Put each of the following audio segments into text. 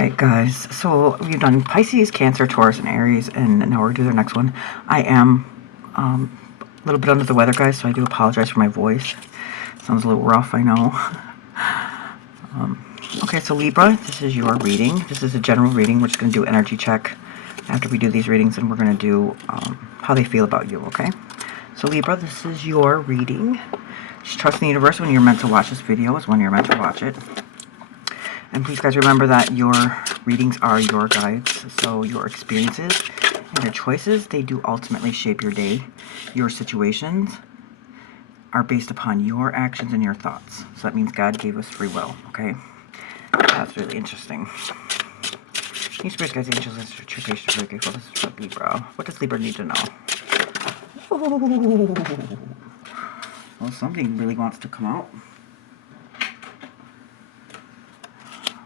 Alright guys, so we've done Pisces, Cancer, Taurus, and Aries, and now we're doing the next one. I am a little bit under the weather, guys, so I do apologize for my voice. Sounds a little rough, I know. Okay, so Libra, this is your reading. This is a general reading. We're just going to do an energy check after we do these readings, and we're going to do how they feel about you, okay? So Libra, this is your reading. Just trust the universe. When you're meant to watch this video is when you're meant to watch it. And please, guys, remember that your readings are your guides. So your experiences and your choices, they do ultimately shape your day. Your situations are based upon your actions and your thoughts. So that means God gave us free will, okay? That's really interesting. These spirits, guys, angels, interpretations, really grateful. This is for Libra. What does Libra need to know? Oh. Well, something really wants to come out.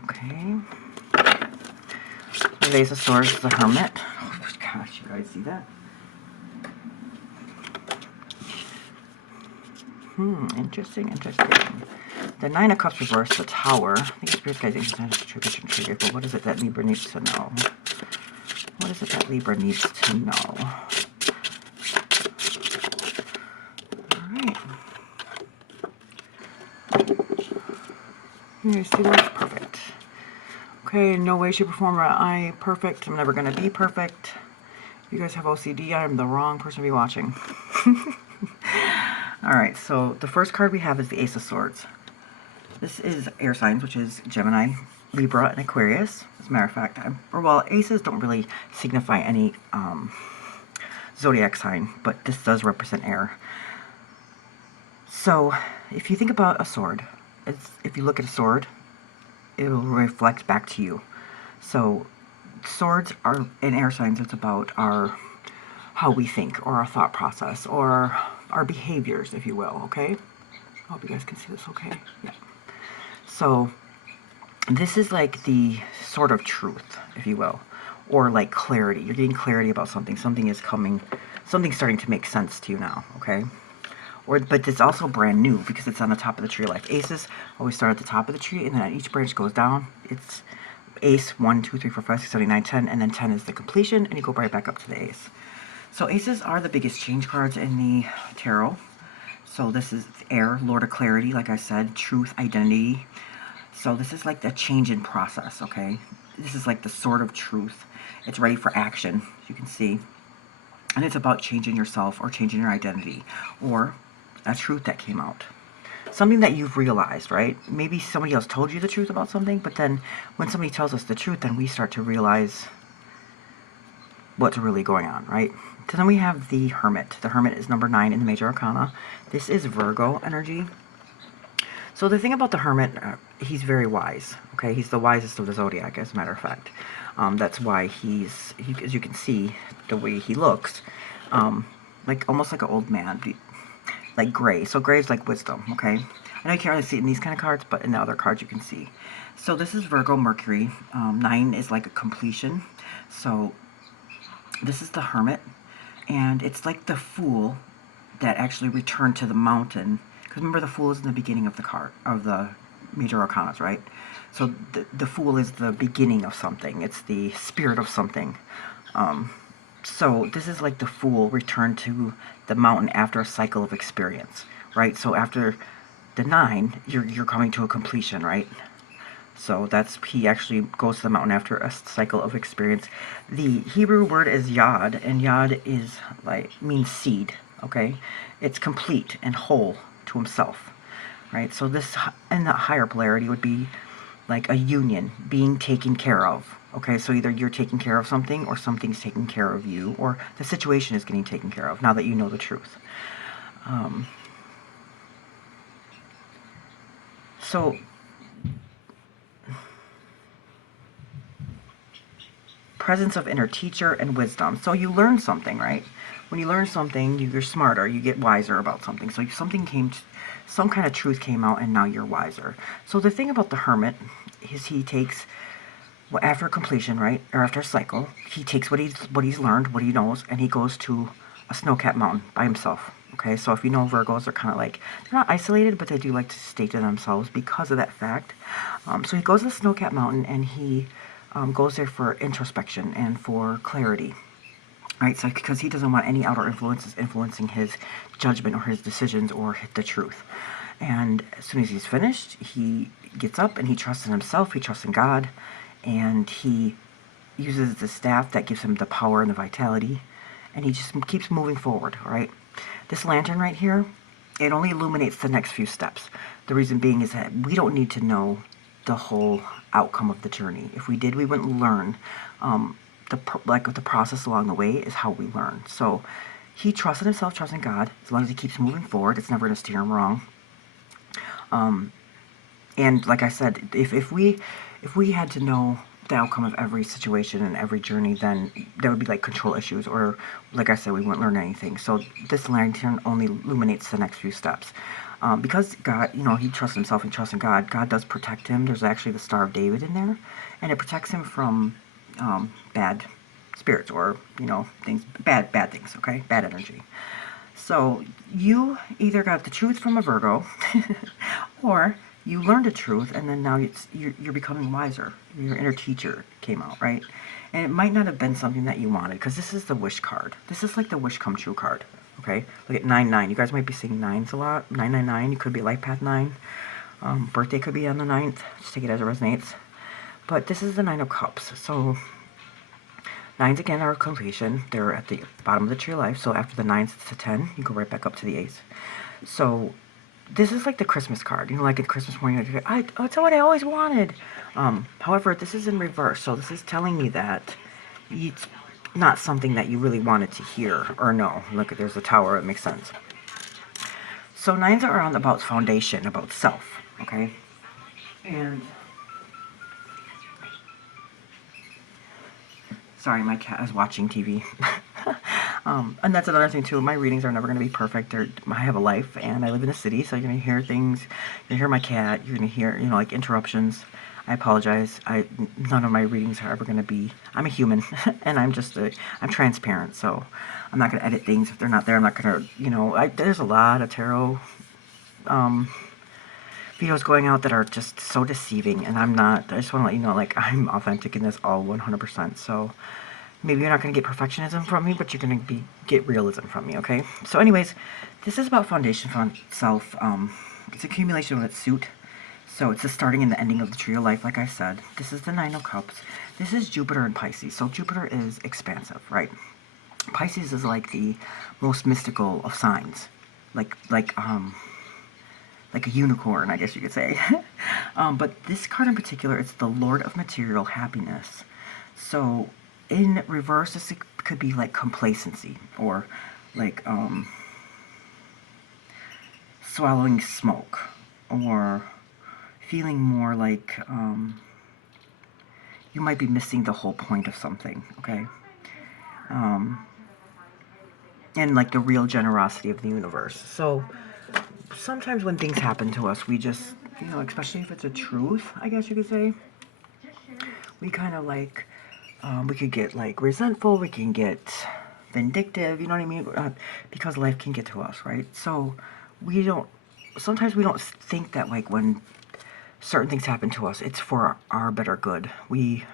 Okay. The Ace of Swords is the Hermit. Oh gosh, you guys see that? Interesting. The Nine of Cups reversed, the Tower. These spirits, guys, interesting. What is it that Libra needs to know? What is it that Libra needs to know? Alright. You see that? Perfect. Okay, no way, shape, or form am I perfect. I'm never going to be perfect. If you guys have OCD, I'm the wrong person to be watching. Alright, so the first card we have is the Ace of Swords. This is air signs, which is Gemini, Libra, and Aquarius. As a matter of fact, well, aces don't really signify any zodiac sign, but this does represent air. So, if you think about a sword, if you look at a sword, it will reflect back to you. So, swords are, in air signs, it's about how we think, or our thought process, or our behaviors, if you will, okay? I hope you guys can see this okay. Yeah. So, this is like the sort of truth, if you will, or like clarity. You're getting clarity about something. Something is coming, something's starting to make sense to you now, okay? But it's also brand new because it's on the top of the tree. Like aces always start at the top of the tree, and then each branch goes down. It's ace 1, 2, 3, 4, 5, 6, 7, 8, 9, 10, and then 10 is the completion, and you go right back up to the ace. So aces are the biggest change cards in the tarot. So this is air, Lord of Clarity, like I said, truth, identity. So this is like the change in process, okay? This is like the sword of truth. It's ready for action, as you can see. And it's about changing yourself or changing your identity or a truth that came out. Something that you've realized, right? Maybe somebody else told you the truth about something, but then when somebody tells us the truth, then we start to realize what's really going on, right? So then we have the Hermit. The Hermit is number 9 in the Major Arcana. This is Virgo energy. So the thing about the Hermit, he's very wise, okay? He's the wisest of the zodiac, as a matter of fact. That's why he's, as you can see, the way he looks, like almost like an old man, like gray. So gray is like wisdom, okay? I know you can't really see it in these kind of cards, but in the other cards you can see. So this is Virgo Mercury. 9 is like a completion. So this is the Hermit, and it's like the Fool that actually returned to the mountain. Because remember, the Fool is in the beginning of the card, of the Major Arcanas, right? So the Fool is the beginning of something. It's the spirit of something. So this is like the Fool returned to the mountain after a cycle of experience, right? So after the 9, you're coming to a completion, right? So that's, he actually goes to the mountain after a cycle of experience. The Hebrew word is yod, and yod is like, means seed, okay? It's complete and whole to himself, right? So this, in the higher polarity, would be like a union, being taken care of, okay? So either you're taking care of something, or something's taking care of you, or the situation is getting taken care of, now that you know the truth. So presence of inner teacher and wisdom. So you learn something, right? When you learn something, you're smarter, you get wiser about something. So if something came, some kind of truth came out, and now you're wiser. So the thing about the Hermit is he takes, well, after completion, right, or after a cycle, he takes what he's learned, what he knows, and he goes to a snow-capped mountain by himself. Okay, so if you know Virgos, they're kind of like, they're not isolated, but they do like to stay to themselves because of that fact. So he goes to the snow-capped mountain, and he goes there for introspection and for clarity. Right, so because he doesn't want any outer influences influencing his judgment or his decisions or the truth. And as soon as he's finished, he gets up and he trusts in himself, he trusts in God, and he uses the staff that gives him the power and the vitality, and he just keeps moving forward, right? This lantern right here, it only illuminates the next few steps. The reason being is that we don't need to know the whole outcome of the journey. If we did, we wouldn't learn. The process along the way is how we learn. So he trusted himself, trusting God. As long as he keeps moving forward, it's never going to steer him wrong. And like I said, if we had to know the outcome of every situation and every journey, then there would be like control issues, or like I said, we wouldn't learn anything. So this lantern only illuminates the next few steps. Because God, he trusts himself and trusts in God. God does protect him. There's actually the Star of David in there, and it protects him from bad spirits, or things, bad things. Okay, bad energy. So you either got the truth from a Virgo, or you learned the truth, and then now you're becoming wiser. Your inner teacher came out, right? And it might not have been something that you wanted, because this is the wish card. This is like the wish come true card. Okay, look at 9-9. You guys might be seeing nines a lot. 999. You could be life path 9. Birthday could be on the 9th. Just take it as it resonates. But this is the 9 of Cups. So 9s again are completion. They're at the bottom of the tree of life. So after the 9s, it's a 10. You go right back up to the 8s. So this is like the Christmas card. Like in Christmas morning, it's what I always wanted. However, this is in reverse. So this is telling me that it's not something that you really wanted to hear or know. Look, there's a tower. It makes sense. So 9s are on about foundation, about self. Okay? And sorry, my cat is watching TV. And that's another thing too. My readings are never going to be perfect. I have a life, and I live in a city, so you're going to hear things. You're going to hear my cat. You're going to hear, like interruptions. I apologize. None of my readings are ever going to be. I'm a human, and I'm transparent. So I'm not going to edit things if they're not there. I'm not going to, there's a lot of tarot videos going out that are just so deceiving, and I'm not. I just want to let you know, like, I'm authentic in this all 100%. So maybe you're not going to get perfectionism from me, but you're going to get realism from me, okay? So anyways, this is about foundation, self. It's accumulation with its suit. So it's the starting and the ending of the tree of life, like I said. This is the 9 of Cups. This is Jupiter and Pisces. So Jupiter is expansive, right? Pisces is like the most mystical of signs. Like a unicorn, I guess you could say. But this card in particular, it's the Lord of Material Happiness. So in reverse, this could be like complacency, or like swallowing smoke, or feeling more like you might be missing the whole point of something, okay? And like the real generosity of the universe. So sometimes when things happen to us, we just, especially if it's a truth, I guess you could say, we kind of like, we could get like resentful, we can get vindictive, you know what I mean? Because life can get to us, right? So sometimes we don't think that like when certain things happen to us, it's for our better good. We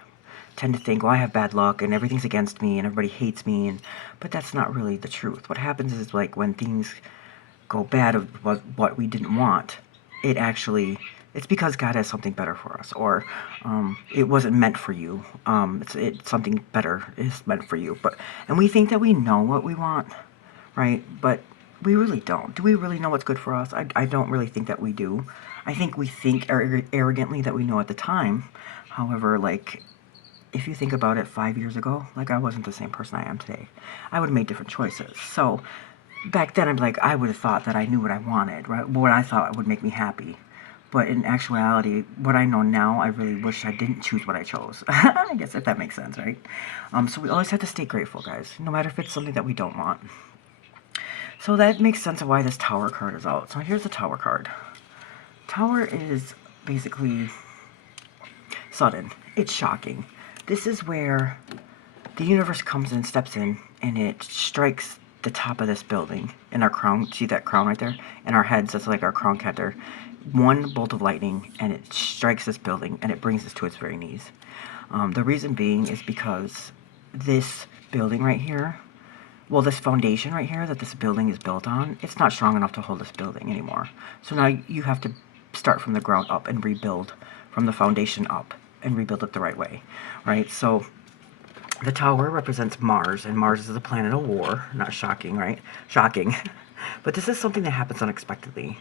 tend to think, well, I have bad luck and everything's against me and everybody hates me, but that's not really the truth. What happens is, like, when things go bad of what we didn't want, it's because God has something better for us, or it wasn't meant for you. It's something better is meant for you. And we think that we know what we want, right? But we really don't. Do we really know what's good for us? I don't really think that we do. I think we think arrogantly that we know at the time. However, like, if you think about it, 5 years ago, like, I wasn't the same person I am today. I would have made different choices. So back then, I would have thought that I knew what I wanted, right? What I thought would make me happy. But in actuality, what I know now, I really wish I didn't choose what I chose. I guess, if that makes sense, right? So we always have to stay grateful, guys, no matter if it's something that we don't want. So that makes sense of why this Tower card is out. So here's the Tower card. Tower is basically sudden. It's shocking. This is where the universe comes in, steps in, and it strikes the top of this building in our crown. See that crown right there? In our heads, that's like our crown cap there. One bolt of lightning, and it strikes this building, and it brings us to its very knees. The reason being is because this building right here, well, this foundation right here that this building is built on, it's not strong enough to hold this building anymore. So now you have to start from the ground up and rebuild from the foundation up and rebuild it the right way, right? So the tower represents Mars, and Mars is the planet of war. Not shocking, right? Shocking. But this is something that happens unexpectedly.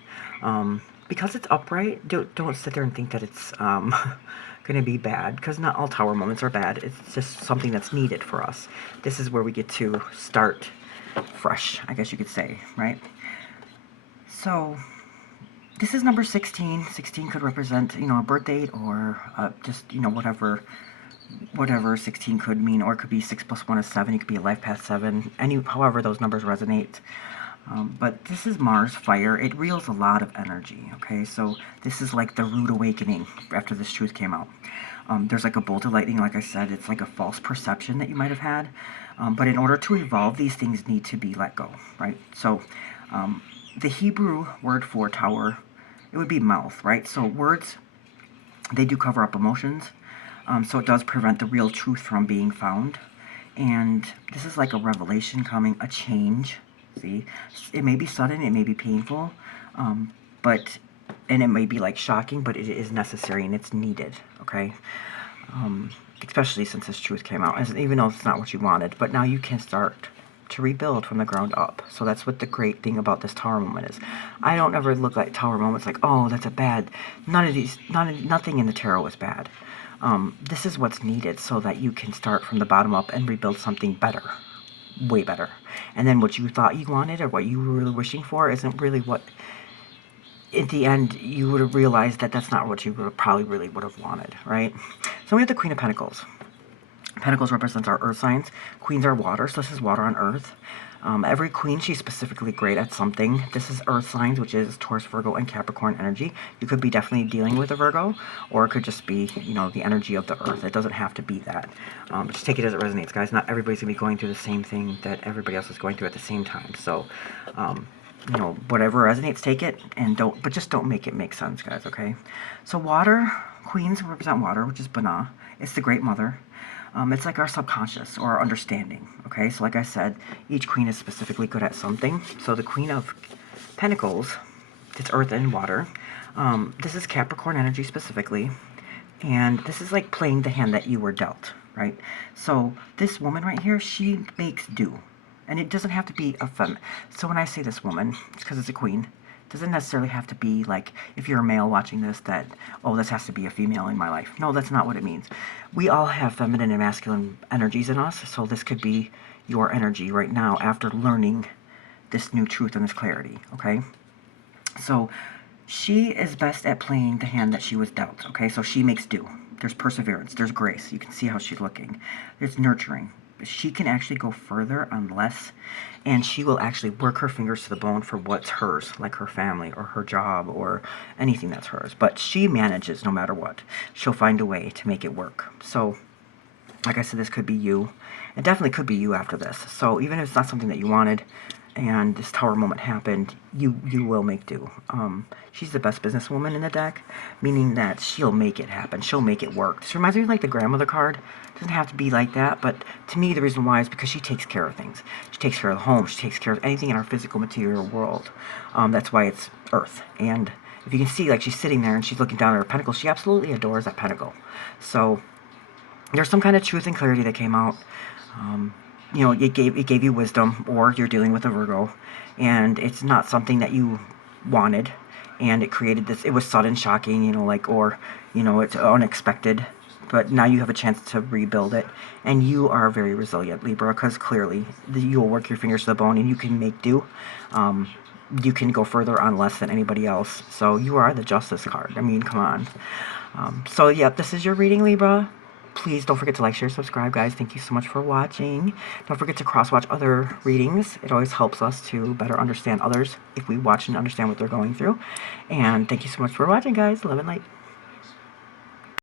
Because it's upright, don't sit there and think that it's going to be bad, because not all tower moments are bad. It's just something that's needed for us. This is where we get to start fresh, I guess you could say, right? So this is number 16. 16 could represent, a birth date, or just, whatever 16 could mean, or it could be 6 plus 1 is 7. It could be a life path 7. However those numbers resonate. But this is Mars, fire. It reels a lot of energy, okay? So this is like the rude awakening after this truth came out. There's like a bolt of lightning, like I said. It's like a false perception that you might have had. But in order to evolve, these things need to be let go, right? So the Hebrew word for tower, it would be mouth, right? So words, they do cover up emotions. So it does prevent the real truth from being found. And this is like a revelation coming, a change. See, it may be sudden, it may be painful, and it may be like shocking, but it is necessary and it's needed, okay? Especially since this truth came out, even though it's not what you wanted, but now you can start to rebuild from the ground up. So that's what the great thing about this tower moment is. I don't ever look at tower moments like, oh, that's a bad, nothing in the tarot is bad. This is what's needed so that you can start from the bottom up and rebuild something better. Way better. And then what you thought you wanted, or what you were really wishing for, isn't really what, at the end, you would have realized that that's not what you probably really would have wanted, right? So we have the Queen of Pentacles. Pentacles represents our earth signs. Queens are water, so this is water on earth. Every queen, she's specifically great at something. This is earth signs, which is Taurus, Virgo, and Capricorn energy. You could be definitely dealing with a Virgo, or it could just be, the energy of the earth. It doesn't have to be that. Just take it as it resonates, guys. Not everybody's going to be going through the same thing that everybody else is going through at the same time. So, whatever resonates, take it, but just don't make it make sense, guys, okay? So water, queens represent water, which is Bana. It's the Great Mother. It's like our subconscious or our understanding, okay? So like I said, each queen is specifically good at something. So the Queen of Pentacles, it's earth and water. This is Capricorn energy specifically. And this is like playing the hand that you were dealt, right? So this woman right here, she makes do. And it doesn't have to be a femme. So when I say this woman, it's because it's a queen. Doesn't necessarily have to be like, if you're a male watching this, that, oh, this has to be a female in my life. No, that's not what it means. We all have feminine and masculine energies in us, so this could be your energy right now after learning this new truth and this clarity, okay? So she is best at playing the hand that she was dealt, okay? So she makes do. There's perseverance. There's grace. You can see how she's looking. There's nurturing. She can actually go further on less, and she will actually work her fingers to the bone for what's hers, like her family or her job or anything that's hers. But she manages no matter what. She'll find a way to make it work. So, like I said, this could be you. It definitely could be you after this. So even if it's not something that you wanted, and this tower moment happened, you will make do. She's the best businesswoman in the deck, meaning that she'll make it happen. She'll make it work. This reminds me of like the grandmother card. It doesn't have to be like that, but to me the reason why is because she takes care of things. She takes care of the home. She takes care of anything in our physical material world. That's why it's earth. And if you can see, like, she's sitting there and she's looking down at her pentacle, she absolutely adores that pentacle. So there's some kind of truth and clarity that came out. It gave you wisdom, or you're dealing with a Virgo, and it's not something that you wanted, and it created this, it was sudden, shocking, it's unexpected, but now you have a chance to rebuild it, and you are very resilient, Libra, because clearly you'll work your fingers to the bone, and you can make do. You can go further on less than anybody else, so you are the Justice card. I mean, come on. So yeah, this is your reading, Libra. Please don't forget to like, share, subscribe, guys. Thank you so much for watching. Don't forget to cross-watch other readings. It always helps us to better understand others if we watch and understand what they're going through. And thank you so much for watching, guys. Love and light.